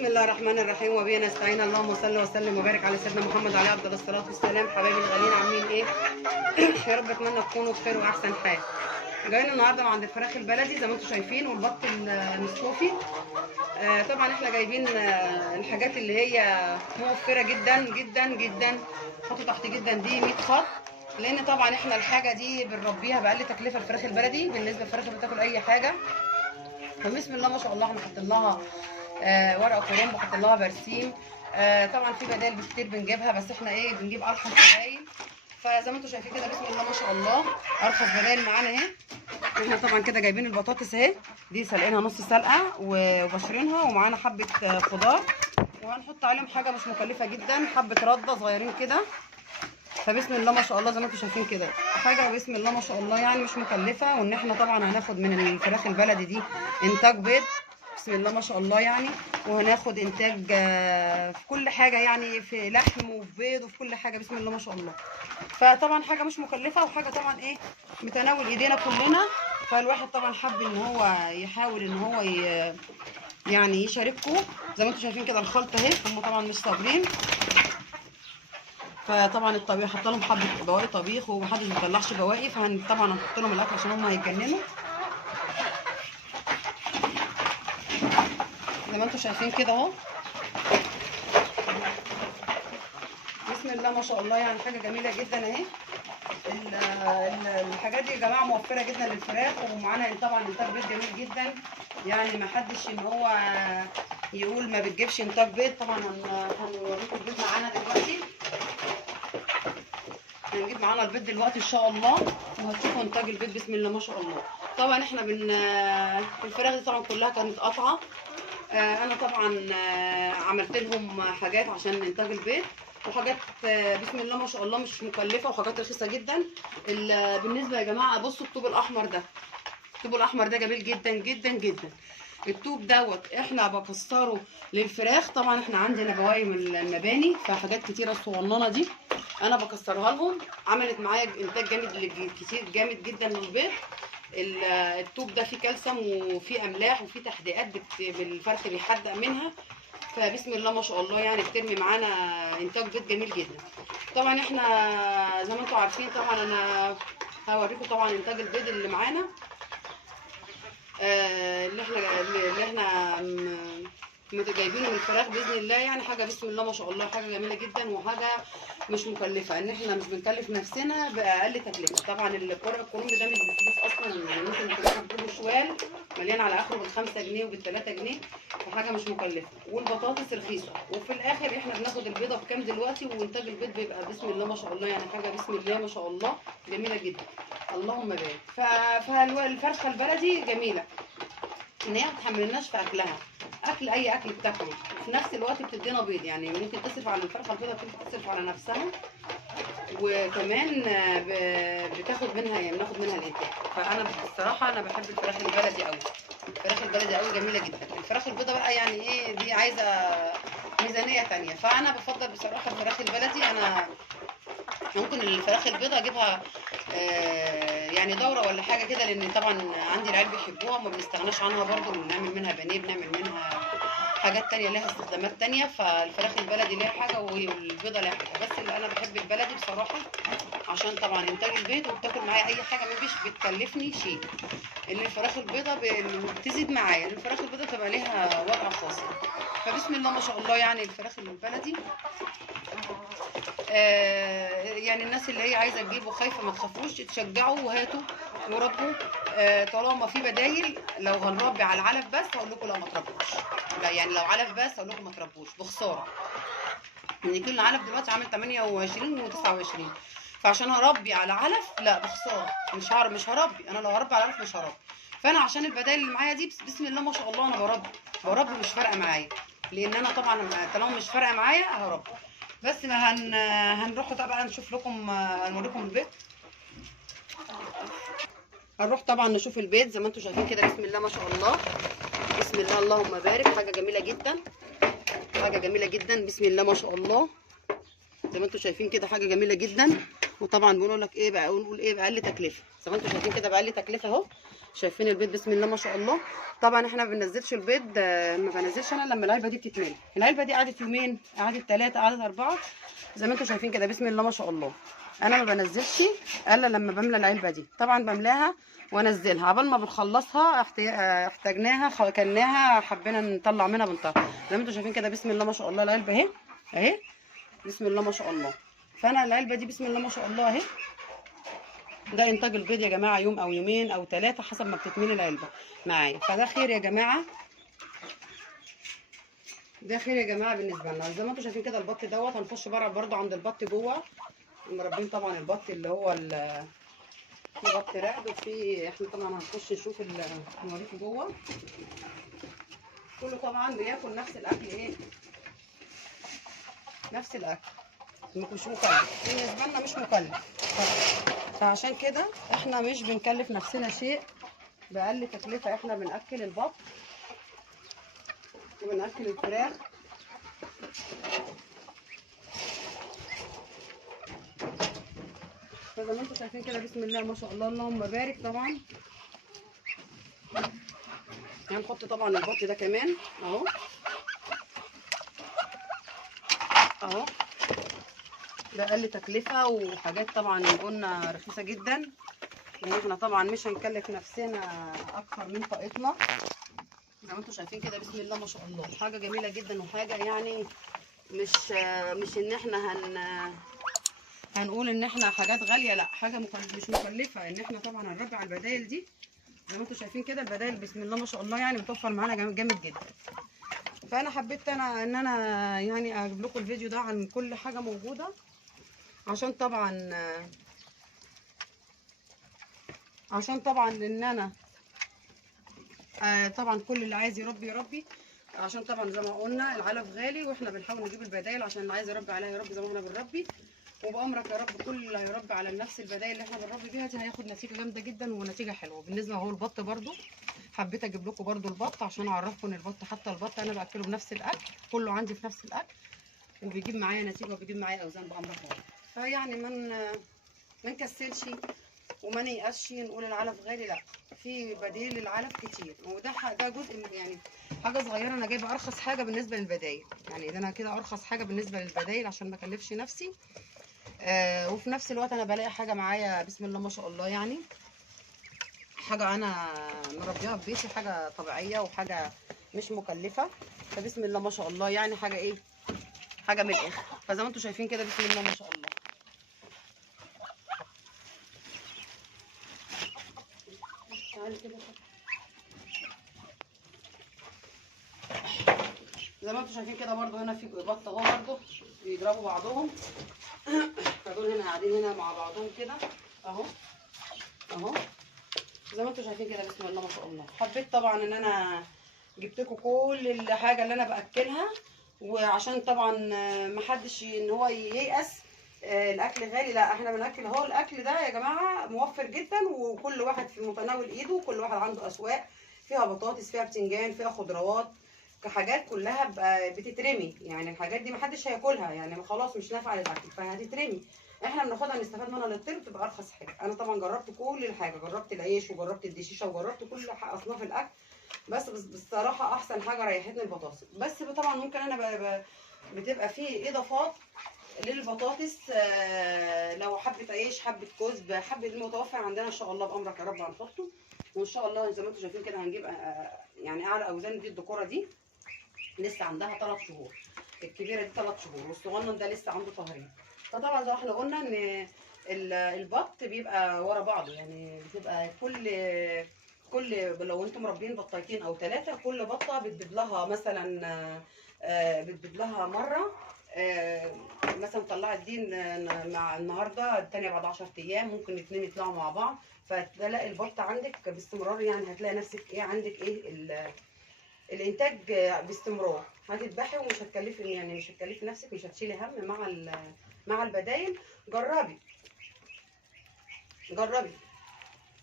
بسم الله الرحمن الرحيم وبه نستعين. اللهم صل وسلم وبارك على سيدنا محمد عليه افضل الصلاه والسلام. حبايبي الغاليين عاملين ايه؟ يا رب اتمنى تكونوا بخير واحسن حال. جايين النهارده عند الفراخ البلدي زي ما انتم شايفين والبط المسلوفي. طبعا احنا جايبين الحاجات اللي هي موفره جدا جدا جدا. حطوا تحت جدا دي 100 خط، لان طبعا احنا الحاجه دي بنربيها باقل تكلفه. الفراخ البلدي بالنسبه للفراخ اللي بتاكل اي حاجه، فبسم الله ما شاء الله احنا حاطين لها ورقه كرنب وحاطين لها برسيم. طبعا في بدائل كتير بنجيبها، بس احنا ايه بنجيب ارخص بدائل. فزي ما انتم شايفين كده بسم الله ما شاء الله ارخص بدائل معانا اهي. احنا طبعا كده جايبين البطاطس اهي، دي سلقينها نص سلقه وبشرينها، ومعانا حبه خضار، وهنحط عليهم حاجه مش مكلفه جدا، حبه رده صغيرين كده. فبسم الله ما شاء الله زي ما انتم شايفين كده حاجه بسم الله ما شاء الله يعني مش مكلفه. وان احنا طبعا هناخد من الفراخ البلدي دي انتاج بيض بسم الله ما شاء الله يعني، وهناخد انتاج في كل حاجه يعني، في لحم وفي بيض وفي كل حاجه بسم الله ما شاء الله. فطبعا حاجه مش مكلفه وحاجه طبعا ايه متناول ايدينا كلنا. فالواحد طبعا حب ان هو يحاول ان هو يعني يشارككم. زي ما انتم شايفين كده الخلطه اهي، هم طبعا مش صابرين. فطبعا الطبيخ حط لهم حبه بواقي طبيخ، ومحدش بيطلعش بواقي، طبعا هنحط لهم الاكل عشان هم هيتجننوا. زي ما انتم شايفين كده اهو بسم الله ما شاء الله يعني حاجه جميله جدا اهي. الحاجات دي يا جماعه موفره جدا للفراخ، ومعانا طبعا انتاج بيض جميل جدا. يعني ما حدش ان هو يقول ما بتجيبش انتاج بيض. طبعا هنوريكم البيض معانا دلوقتي، هنجيب معانا البيض دلوقتي ان شاء الله، وهتشوفوا انتاج البيض بسم الله ما شاء الله. طبعا احنا الفراخ دي طبعا كلها كانت قطعه. انا طبعا عملت لهم حاجات عشان انتاج البيض، وحاجات بسم الله ما شاء الله مش مكلفه، وحاجات رخيصه جدا. بالنسبه يا جماعه بصوا الطوب الاحمر ده، الطوب الاحمر ده جميل جدا جدا جدا. الطوب دوت احنا بكسره للفراخ. طبعا احنا عندنا بواقي من المباني، فحاجات كتيره الصغننه دي انا بكسرها لهم. عملت معايا انتاج جامد كتير جامد جدا للبيض. الطوب ده فيه كالسيوم وفيه املاح وفيه تحديقات بالفرخ بيحدق منها. فبسم الله ما شاء الله يعني بترمي معانا انتاج بيض جميل جدا. طبعا احنا زي ما انتم عارفين طبعا انا هوريكم طبعا انتاج البيض اللي معانا، اللي احنا جايبينه من الفراخ باذن الله. يعني حاجه بسم الله ما شاء الله حاجه جميله جدا، وحاجه مش مكلفه، ان احنا مش بنكلف نفسنا باقل تكلفه. طبعا الورق الكرنب ده مش بفلوس اصلا، يعني ممكن تروحوا تجيبوا شوال مليان على اخره بال5 جنيه وبال3 جنيه، فحاجه مش مكلفه. والبطاطس رخيصه. وفي الاخر احنا بناخد البيضه بكام دلوقتي، وانتاج البيض بيبقى بسم الله ما شاء الله يعني حاجه بسم الله ما شاء الله جميله جدا اللهم بارك. فالفرخه البلدي جميله ان هي ما بتحملناش في اكلها، اكل اي اكل بتاكله، وفي نفس الوقت بتدينا بيض. يعني ممكن تصرف على الفرخه البيضه، تصرف على نفسها، وكمان بتاخد منها يعني بناخد منها الانتاج. فانا الصراحه انا بحب الفراخ البلدي قوي، الفراخ البلدي قوي جميله جدا. الفراخ البيضه بقى يعني ايه دي عايزه ميزانيه ثانيه. فانا بفضل بصراحه الفراخ البلدي. انا ممكن الفراخ البيضه اجيبها يعني دوره ولا حاجه كده، لان طبعا عندي العيال بيحبوها وما بنستغناش عنها برضو. بنعمل منها بانيه، بنعمل منها حاجات تانية لها استخدامات تانية. فالفراخ البلدي ليها حاجه والبيضه ليها حاجه، بس اللي انا بحب البلدي بصراحه عشان طبعا انتاج البيض، وبتاكل معايا اي حاجه مش بتكلفني شيء. اللي الفراخ البيضه بتزيد معايا، الفراخ البيضه بتبقى ليها وضع خاص. فبسم الله ما شاء الله يعني الفراخ البلدي يعني الناس اللي هي عايزه تجيب وخايفه ما تخافوش، تشجعوا وهاتوا وربوا. طالما في بدايل. لو هنربي على العلف بس هقول لكم لا ما تربوش، لا يعني لو علف بس هقول لكم ما تربوش بخساره، ان كل علف دلوقتي عامل 28 و29. فعشان هربي على علف لا بخساره، مش هربي. انا لو هربي على علف مش هربي. فانا عشان البدايل اللي معايا دي بسم الله ما شاء الله انا بربي مش فارقه معايا، لان انا طبعا طالما مش فارقه معايا هربي. بس ما هنروح طبعا نشوف لكم، هنوريكم البيت. هنروح طبعا نشوف البيت زي ما انتم شايفين كده بسم الله ما شاء الله بسم الله اللهم بارك. حاجه جميله جدا، حاجه جميله جدا بسم الله ما شاء الله. زي ما انتم شايفين كده حاجه جميله جدا. وطبعا بيقولوا لك ايه بقى، نقول ايه باقل تكلفه، زي ما انتم شايفين كده باقل تكلفه اهو. شايفين البيض بسم الله ما شاء الله. طبعا احنا ما بننزلش البيض، ما بنزلش انا لما العلبه دي بتتملي. العلبه دي قعدت يومين، قعدت 3، قعدت 4، زي ما انتم شايفين كده بسم الله ما شاء الله. انا ما بنزلش الا لما بملى العلبه دي. طبعا بملاها وانزلها عبال ما بنخلصها، احتاجناها كلناها، حبينا نطلع منها بنطلع. زي ما انتم شايفين كده بسم الله ما شاء الله العلبه اهي اهي، بسم الله ما شاء الله. فانا العلبه دي بسم الله ما شاء الله اهي. ده انتاج البيض يا جماعه، يوم او يومين او 3 حسب ما بتتملي العلبه معايا. فده خير يا جماعه، ده خير يا جماعه بالنسبه لنا. زي ما انتم شايفين كده البط دوت. هنخش بره برده عند البط جوه، مربين طبعا البط اللي هو في بط رعد، وفي احنا طبعا هنخش نشوف نوريكم جوه. كله طبعا بياكل نفس الاكل، ايه نفس الاكل، مش مكلف بالنسبه لنا، مش مكلف. فعشان كده احنا مش بنكلف نفسنا شيء بأقل تكلفه. احنا بنأكل البط وبنأكل الفراخ. فزي ما انتم شايفين كده بسم الله ما شاء الله اللهم بارك. طبعا هنحط طبعا البط ده كمان اهو اهو. ده اقل تكلفه، وحاجات طبعا قلنا رخيصه جدا، لان احنا طبعا مش هنكلف نفسنا اكتر من طاقتنا. زي ما انتم شايفين كده بسم الله ما شاء الله، حاجه جميله جدا، وحاجه يعني مش ان احنا هنقول ان احنا حاجات غاليه، لا، حاجه مش مكلفه. ان احنا طبعا هنربي على البدايل دي. زي ما انتم شايفين كده البدايل بسم الله ما شاء الله يعني بتوفر معانا جامد جدا. فانا حبيت ان انا يعني اجيب لكم الفيديو ده عن كل حاجه موجوده، عشان طبعا ان انا طبعا كل اللي عايز يربي يربي. عشان طبعا زي ما قلنا العلف غالي، واحنا بنحاول نجيب البدايل عشان اللي عايز يربي عليها يربي زي ما احنا بنربي. وبامرك يا رب كل اللي هيربي على نفس البدايل اللي احنا بنربي بيها دي هياخد نتيجه جامده جدا ونتيجه حلوه. بالنسبه اهو البط برده، حبيت اجيب لكم برده البط عشان اعرفكم ان البط، حتى البط انا باكله بنفس الاكل، كله عندي في نفس الاكل، وبيجيب معايا نتيجه وبيجيب معايا اوزان بامرك يا رب. فيعني ما نكسلش وما نيأسش نقول العلف غالي، لا، في بديل للعلف كتير. ده جزء من يعني حاجه صغيره. انا جايبه ارخص حاجه بالنسبه للبدايل، يعني ده انا كده ارخص حاجه بالنسبه للبدايل عشان ما اكلفش نفسي. وفي نفس الوقت انا بلاقي حاجه معايا بسم الله ما شاء الله، يعني حاجه انا مربيها في بيتي، حاجه طبيعيه وحاجه مش مكلفه. فبسم الله ما شاء الله يعني حاجه ايه، حاجه من الاخر. فزي ما انتم شايفين كده بسم الله ما شاء الله. تعالي كده زي ما انتم شايفين كده برضو. هنا في بط اهو برضو بيضربوا بعضهم. فدول هنا قاعدين هنا مع بعضهم كده اهو اهو. زي ما انتم شايفين كده بسم الله ما شاء الله. حبيت طبعا ان انا جبت لكم كل الحاجه اللي انا باكلها، وعشان طبعا ما حدش ان هو ييأس الاكل غالي، لا، احنا بناكل اهو. الاكل ده يا جماعه موفر جدا، وكل واحد في متناول ايده، وكل واحد عنده اسواق فيها بطاطس، فيها بتنجان، فيها خضروات، كحاجات كلها بتترمي. يعني الحاجات دي محدش هياكلها، يعني خلاص مش نافعه للاكل فهتترمي. احنا بناخدها نستفاد منها للطير، بتبقى ارخص حاجه. انا طبعا جربت كل الحاجه، جربت العيش وجربت الدشيشه وجربت كل اصناف الاكل، بس بصراحه احسن حاجه ريحتني البطاطس. بس طبعا ممكن انا بتبقى فيه اضافات للبطاطس، لو حبه عيش، حبه كزب، حبه المتوفر عندنا ان شاء الله بامرك يا رب هنحطه. وان شاء الله زي ما انتم شايفين كده هنجيب يعني اعلى اوزان دي. الدكوره دي لسه عندها 3 شهور، الكبيره دي 3 شهور، والصغنن ده لسه عنده شهرين. فطبعا زي ما احنا قلنا ان البط بيبقى ورا بعضه، يعني بتبقى كل لو انتم مربين بطايتين او 3، كل بطه بتبيض لها مثلا بتبيض لها مره، مثلا طلعت دي مع النهارده، الثانيه بعد 10 ايام، ممكن 2 يطلعوا مع بعض. فتلاقي البط عندك باستمرار، يعني هتلاقي نفسك ايه عندك ايه الانتاج باستمرار. هتذبحي ومش هتكلفي، يعني مش هتكلفي نفسك، مش هتشيلي هم مع البدايل. جربي جربي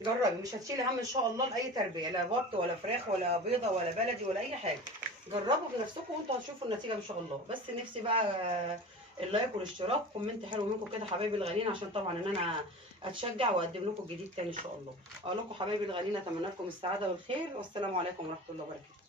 جربي، مش هتشيلي هم ان شاء الله لاي تربيه، لا بط ولا فراخ ولا بيضه ولا بلدي ولا اي حاجه. جربوا بنفسكم وانتوا هتشوفوا النتيجه ان شاء الله. بس نفسي بقى اللايك والاشتراك، كومنت حلو منكم كده حبايبي الغاليين، عشان طبعا ان انا اتشجع واقدم لكم جديد تاني ان شاء الله. اقول لكم حبايبي الغاليين اتمنى لكم السعاده والخير، والسلام عليكم ورحمه الله وبركاته.